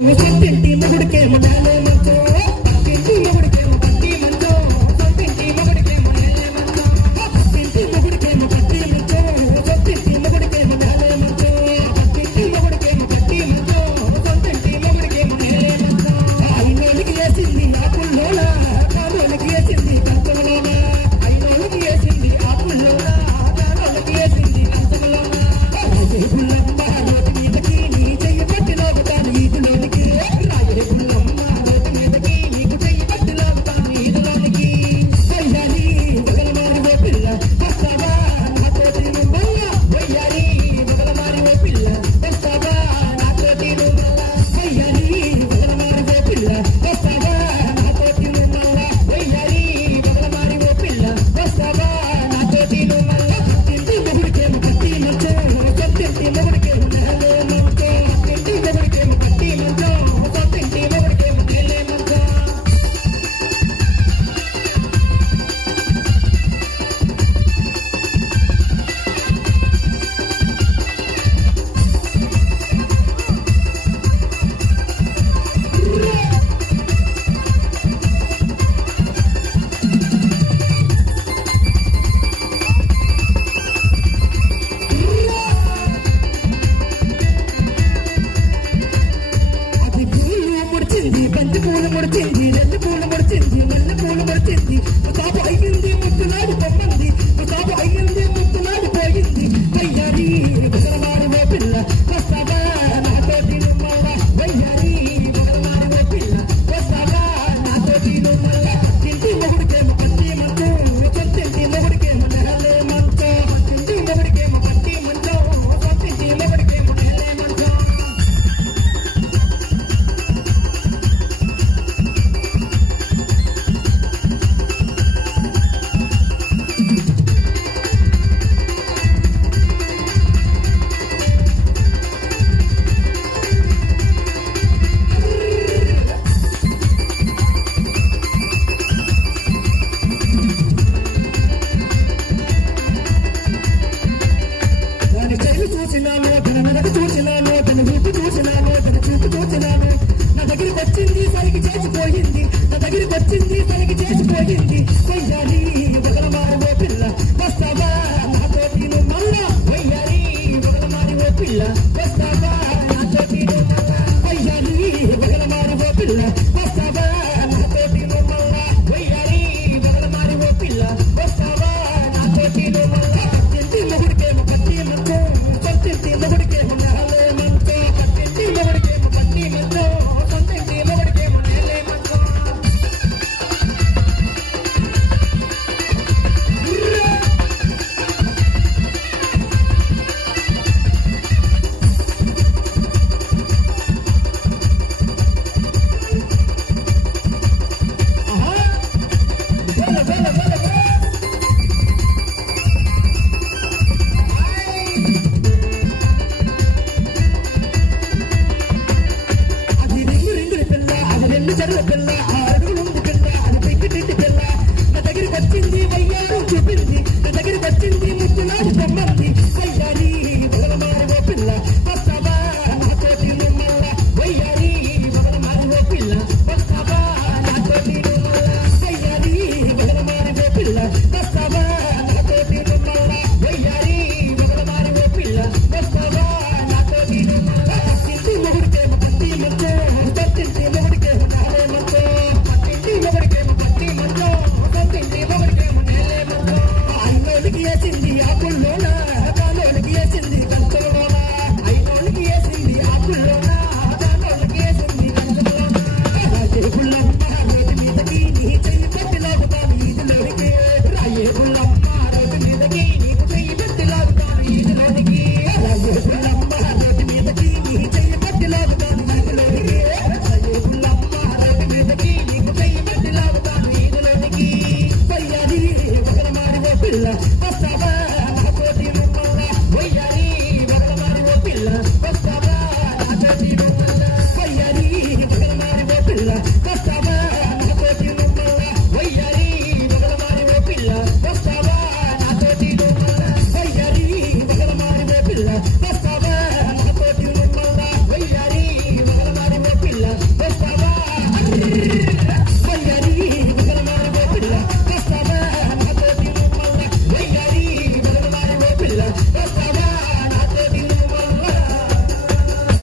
సొంతింటి మొగుడికేమో నేలే మంచో, పక్కింటి మొగుడికేమో పట్టి మంచో, సొంతింటి మొగుడికేమో నేలే మంచో, పక్కింటి మొగుడికేమో పట్టి మంచో, సొంతింటి మొగుడికేమో నేలే మంచో, పక్కింటి మొగుడికేమో పట్టి మంచో, సొంతింటి మొగుడికేమో నేలే మంచో. అయినోళ్ళకి వేసింది ఆకుల్లోనా, కానోళ్ళకి వేసింది కంచంలోనా, అయినోళ్ళకి వేసింది ఆకుల్లోనా, కానోళ్ళకి వేసింది కంచంలోనా. గుల్లమ్మ నోటి మీదకి నీ చెయ్యి పట్టి లోగుతాను ఈదులోనికి, రాయుడి గుల్లమ్మ నోటి మీదకి నీకు చెయ్యి పట్టి లోగుతాను ఈదులోనికి. వయ్యారి మొగలమారి ఓ పిల్ల వస్తావా నాతోటి నువ్వల్ల, వయ్యారి మొగలమారి ఓ పిల్ల వస్తావా నాతోటి నువ్వల్ల, వయ్యారి మొగలమారి ఓ పిల్ల వస్తావా నాతోటి నువ్వల్ల, వయ్యారి మొగలమారి ఓ పిల్ల వస్తావా నాతోటి నువ్వల్ల. పక్కింటి మొగుడికేమో పట్టి మంచో, సొంతింటి మొగుడికేమో నేలే మంచో, పక్కింటి మొగుడికేమో పట్టి మంచో, సొంతింటి మొగుడికేమో నేలే మంచో. అది పూలు ముడిచింది, బంతి పూలు ముడిచింది, రెల్లి పూలు ముడిచింది, మల్లె పూలు ముడిచింది, ముసాబు అయ్యింది ముద్దులాడి పొమ్మంది, ముసాబు అయ్యింది ముద్దులాడి పోయింది. వయ్యారి మొగలమారి ఓ పిల్ల వస్తావా నాతోటి నువ్వల్ల, వయ్యారి మొగలమారి ఓ పిల్ల వస్తావా నాతోటి నువ్వల్ల. పక్కింటి మొగుడికేమో పట్టి మంచో, సొంతింటి మొగుడికేమో నేలే మంచో, పక్కింటి మొగుడికేమో పట్టి మంచో, సొంతింటి మొగుడికేమో నేలే మంచో. వాని చెయ్యి చూసినాను, తన మెదడు చూసినాను, తన రూపు చూసినాను, తన చూపు చూసినాను. నా దగ్గరికి వచ్చింది సరికి చేసిపోయింది, నా దగ్గరికి వచ్చింది సరికి చేసిపోయింది. వయ్యారి